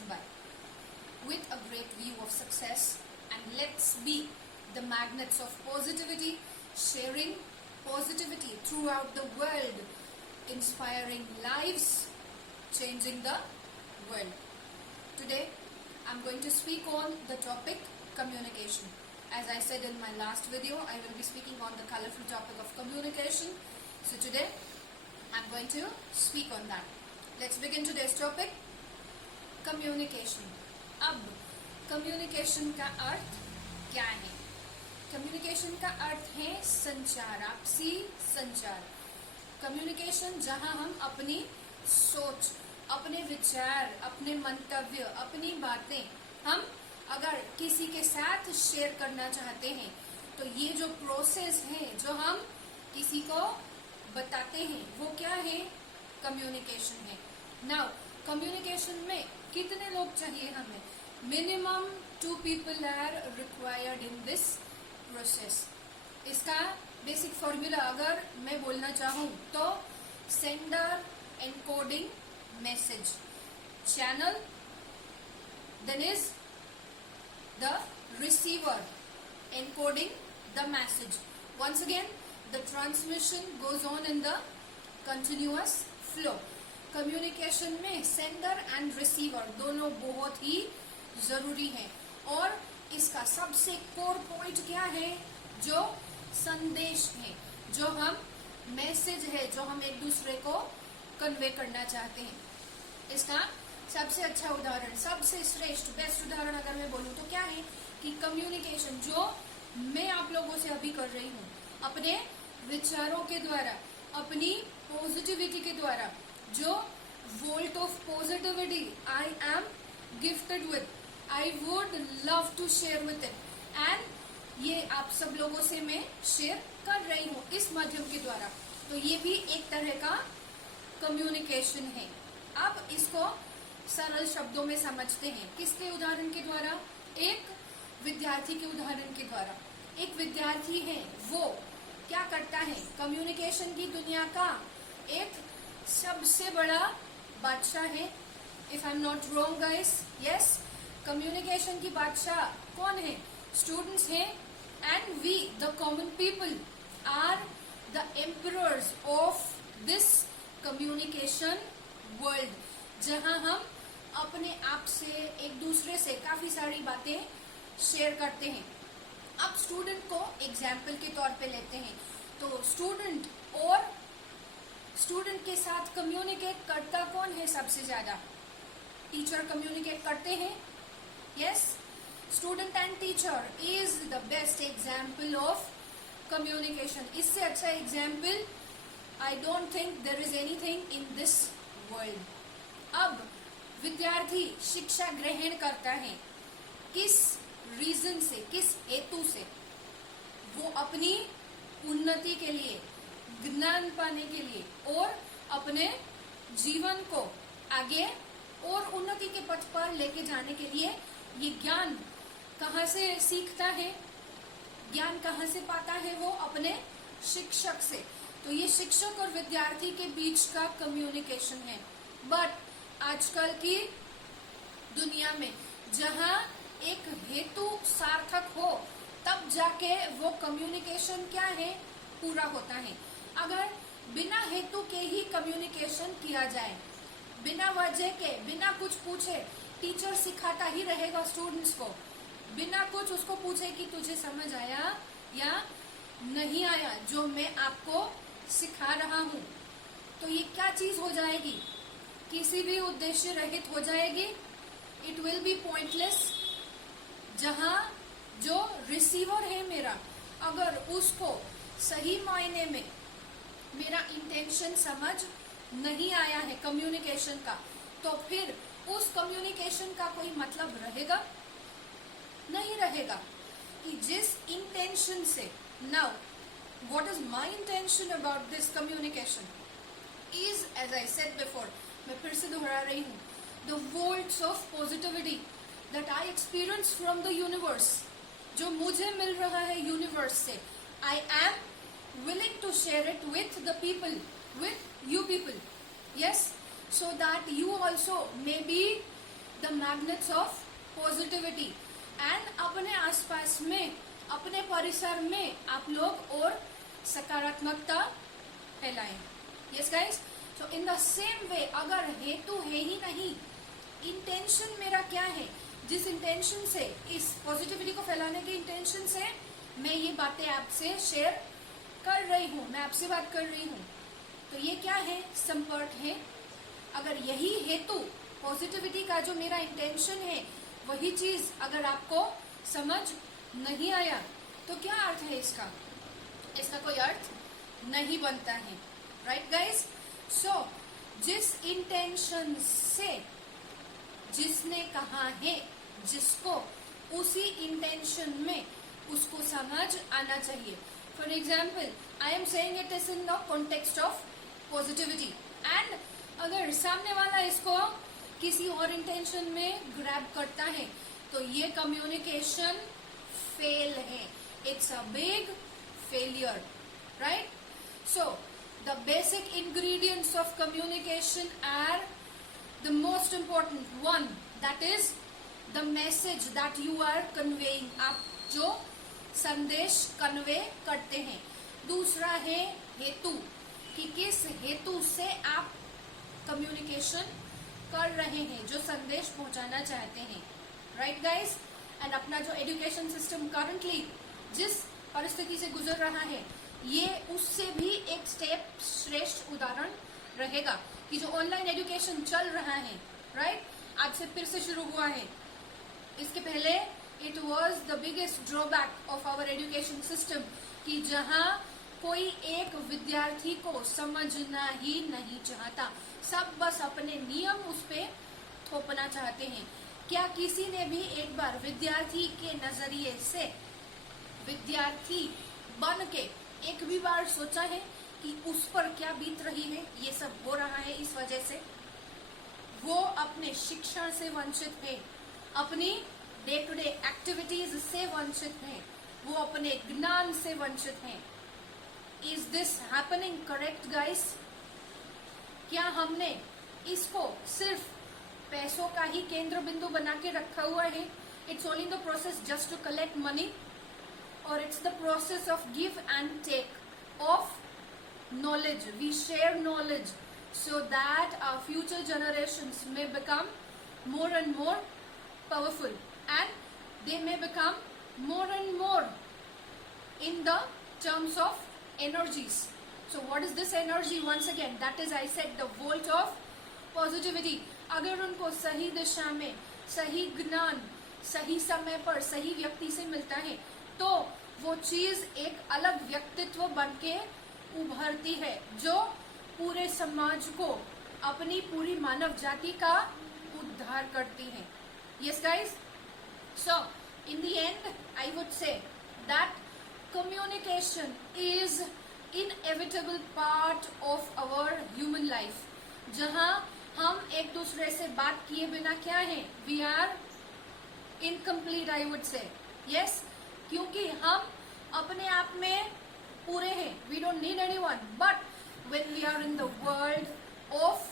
passing by with a great view of success, and let's be the magnets of positivity, sharing positivity throughout the world, inspiring lives, changing the world. Today I'm going to speak on the topic communication. As I said in my last video, I will be speaking on the colorful topic of communication. So today I'm going to speak on that. Let's begin today's topic, communication. अब communication का अर्थ क्या है? communication का अर्थ है संचार, आपसी संचार. communication जहां हम अपनी सोच, अपने विचार, अपने मंतव्य, अपनी बातें हम अगर किसी के साथ शेयर करना चाहते हैं, तो ये जो प्रोसेस है जो हम किसी को बताते हैं, वो क्या है? कम्युनिकेशन है. नाउ कम्युनिकेशन में कितने लोग चाहिए हमें? Minimum 2 people are required in this process. इसका बेसिक फॉर्मूला अगर मैं बोलना चाहूँ तो sender encoding message, channel, then is the receiver encoding the message. Once again, the transmission goes on in the continuous flow. Communication में sender and receiver दोनों बहुत ही जरूरी हैं. और इसका सबसे कोर पॉइंट क्या है? जो संदेश है, जो हम मैसेज है, जो हम एक दूसरे को कन्वे करना चाहते हैं. इसका सबसे अच्छा उदाहरण, सबसे श्रेष्ठ बेस्ट उदाहरण अगर मैं बोलूं तो क्या है कि कम्युनिकेशन जो मैं आप लोगों से अभी कर रही हूं, अपने विचारों के द्वारा, अपनी पॉजिटिविटी के द्वारा, जो volt of positivity I am gifted with, I would love to share with it, and ये आप सब लोगों से मैं शेयर कर रही हूँ इस माध्यम के द्वारा. तो ये भी एक तरह का कम्युनिकेशन है. अब इसको सरल शब्दों में समझते हैं. किसके उदाहरण के द्वारा? एक विद्यार्थी के उदाहरण के द्वारा. एक विद्यार्थी है, वो क्या करता है? कम्युनिकेशन की दुनिया का एक सबसे बड़ा बादशाह है. If I am not wrong guys, yes, communication की बादशाह कौन है? स्टूडेंट्स हैं. And we the common people are the emperors of this communication world, जहां हम अपने आप से, एक दूसरे से काफी सारी बातें शेयर करते हैं. अब स्टूडेंट को एग्जाम्पल के तौर पे लेते हैं. तो स्टूडेंट और स्टूडेंट के साथ कम्युनिकेट करता कौन है सबसे ज्यादा? टीचर कम्युनिकेट करते हैं. Yes, student and teacher is the best example of communication. इससे अच्छा example I don't think there is anything in this world. अब विद्यार्थी शिक्षा ग्रहण करता है. किस रीजन से, किस हेतु से? वो अपनी उन्नति के लिए, ज्ञान पाने के लिए, और अपने जीवन को आगे और उन्नति के पथ पर लेके जाने के लिए ये ज्ञान कहाँ से सीखता है? ज्ञान कहाँ से पाता है? वो अपने शिक्षक से. तो ये शिक्षक और विद्यार्थी के बीच का कम्युनिकेशन है. बट आजकल की दुनिया में जहां एक हेतु सार्थक हो, तब जाके वो कम्युनिकेशन क्या है? पूरा होता है. अगर बिना हेतु के ही कम्युनिकेशन किया जाए, बिना वजह के, बिना कुछ पूछे, टीचर सिखाता ही रहेगा स्टूडेंट्स को, बिना कुछ उसको पूछे कि तुझे समझ आया या नहीं आया जो मैं आपको सिखा रहा हूँ, तो ये क्या चीज हो जाएगी? किसी भी उद्देश्य रहित हो जाएगी. It will be pointless. जहां जो रिसीवर है मेरा, अगर उसको सही मायने में मेरा इंटेंशन समझ नहीं आया है कम्युनिकेशन का, तो फिर उस कम्युनिकेशन का कोई मतलब रहेगा? नहीं रहेगा. कि जिस इंटेंशन से, now what is my intention about this communication is, as I said before, मैं फिर से दोहरा रही हूँ, the volts of positivity that I experience from the universe, जो मुझे मिल रहा है यूनिवर्स से, I am willing to share it with the people, with you people. Yes, so that you also may be the magnets of positivity. And अपने आसपास में, अपने परिसर में आप लोग और सकारात्मकता फैलाएं। Yes guys, so in the same way, अगर हेतु है ही नहीं, इंटेंशन मेरा क्या है, जिस इंटेंशन से, इस पॉजिटिविटी को फैलाने के इंटेंशन से मैं ये बातें आपसे शेयर कर रही हूँ, मैं आपसे बात कर रही हूँ, तो ये क्या है, संपर्क है। अगर यही हेतु, पॉजिटिविटी का जो मेरा इंटेंशन है, वही चीज अगर आपको समझ नहीं आया तो क्या अर्थ है इसका? इसका कोई अर्थ नहीं बनता है। राइट गाइस, सो जिस इंटेंशन से जिसने कहा है, जिसको उसी इंटेंशन में उसको समझ आना चाहिए। For example, I am saying it is in the context of positivity, and अगर सामने वाला इसको किसी और इंटेंशन में ग्रैब करता है तो ये कम्युनिकेशन फेल है, it's a big failure. Right, so the basic ingredients of communication are the most important one, that is the message that you are conveying, आप जो संदेश कन्वे करते हैं। दूसरा है हेतु, कि किस हेतु से आप कम्युनिकेशन कर रहे हैं, जो संदेश पहुंचाना चाहते हैं। राइट गाइस, एंड अपना जो एजुकेशन सिस्टम करंटली जिस परिस्थिति से गुजर रहा है, ये उससे भी एक स्टेप श्रेष्ठ उदाहरण रहेगा कि जो ऑनलाइन एजुकेशन चल रहा है, राइट, आज से फिर से शुरू हुआ है। इसके पहले it was the biggest drawback of our education system, कि जहां कोई एक विद्यार्थी को समझना ही नहीं चाहता, सब बस अपने नियम उस पे थोपना चाहते हैं। क्या किसी ने भी एक बार विद्यार्थी के नजरिए से, विद्यार्थी बन के एक भी बार सोचा है कि उस पर क्या बीत रही है, ये सब हो रहा है इस वजह से? वो अपने शिक्षण से वंचित है, अपनी डे टू डे एक्टिविटीज से वंचित है, वो अपने ज्ञान से वंचित है। Is this happening correct guys? क्या हमने इसको सिर्फ पैसों का ही केंद्र बिंदु बना के रखा हुआ है? It's only the process just to collect money, और it's the process of give and take of knowledge. We share knowledge so that our future generations may become more and more powerful, and they may become more and more in the terms of energies. So what is this energy? Once again, that is, I said, the volt of positivity. अगर उनको सही दिशा में, सही ज्ञान, सही समय पर, सही व्यक्ति से मिलता है, तो वो चीज एक अलग व्यक्तित्व बनके उभरती है, जो पूरे समाज को, अपनी पूरी मानव जाति का उद्धार करती है। Yes guys, so in the end I would say that communication is inevitable part of our human life. जहां हम एक दूसरे से बात किए बिना क्या है, we are incomplete, I would say. Yes, क्योंकि हम अपने आप में पूरे हैं, we don't need anyone, but when we are in the world of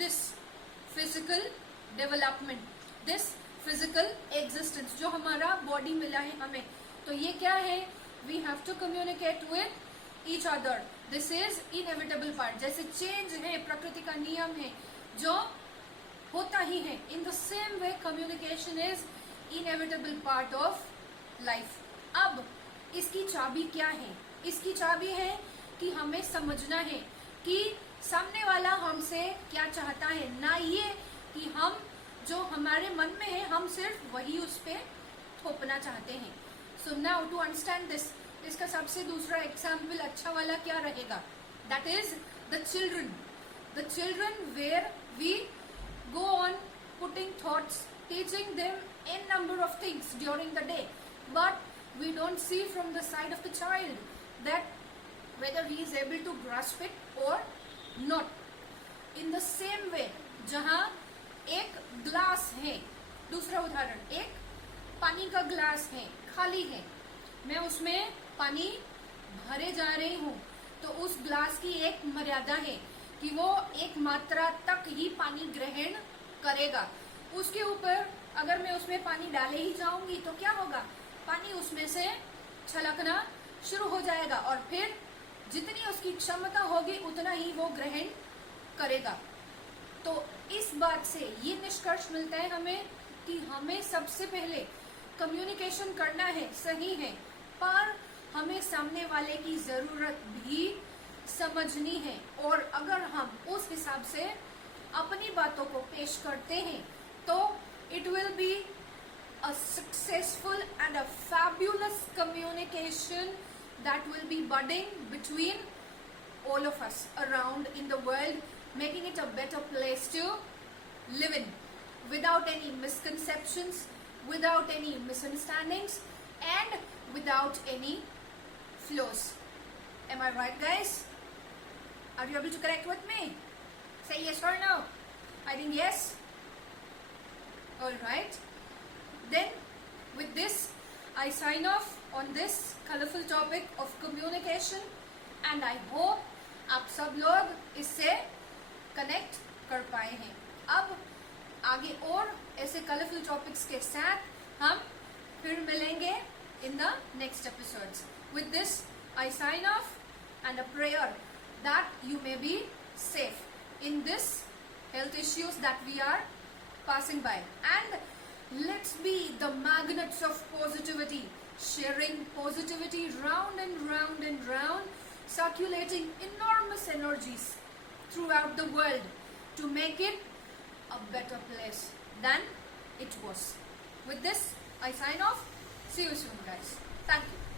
this physical development, this physical existence, जो हमारा बॉडी मिला है हमें, तो ये क्या है, we have to communicate with each other. This is inevitable part. जैसे चेंज है, प्रकृति का नियम है, जो होता ही है, in the same way communication is inevitable part of life. अब इसकी चाबी क्या है? इसकी चाबी है कि हमें समझना है कि सामने वाला हमसे क्या चाहता है, ना ये कि हम जो हमारे मन में है हम सिर्फ वही उस पे थोपना चाहते हैं। So now to understand this, इसका सबसे दूसरा एग्जाम्पल अच्छा वाला क्या रहेगा? That is the children. The children where we go on putting thoughts, teaching them an number of things during the day, but we don't see from the side of the child that whether he is able to grasp it or not. In the same way, जहाँ एक glass है, दूसरा उदाहरण, एक पानी का glass है, खाली है, मैं उसमें पानी भरे जा रही हूँ, तो उस ग्लास की एक मर्यादा है कि वो एक मात्रा तक ही पानी ग्रहण करेगा। उसके ऊपर अगर मैं उसमें पानी डाले ही जाऊंगी तो क्या होगा, पानी उसमें से छलकना शुरू हो जाएगा और फिर जितनी उसकी क्षमता होगी उतना ही वो ग्रहण करेगा। तो इस बात से ये निष्कर्ष मिलता है हमें कि हमें सबसे पहले कम्युनिकेशन करना है, सही है, पर हमें सामने वाले की जरूरत भी समझनी है। और अगर हम उस हिसाब से अपनी बातों को पेश करते हैं तो it will be a successful and a fabulous communication that will be budding between all of us around in the world, making it a better place to live in without any misconceptions, without any misunderstandings, and without any flaws. Am I right, guys? Are you able to connect with me? Say yes or no. I think yes. All right. Then with this I sign off on this colorful topic of communication and I hope आप सब लोग इससे connect कर पाए हैं। अब आगे और ऐसे कलरफुल टॉपिक्स के साथ हम फिर मिलेंगे in the next episodes. With this I sign off and a prayer that you may be safe in this health issues that we are passing by, and let's be the magnets of positivity, sharing positivity round and round and round, circulating enormous energies throughout the world to make it a better place than it was. With this, I sign off. See you soon, guys. Thank you.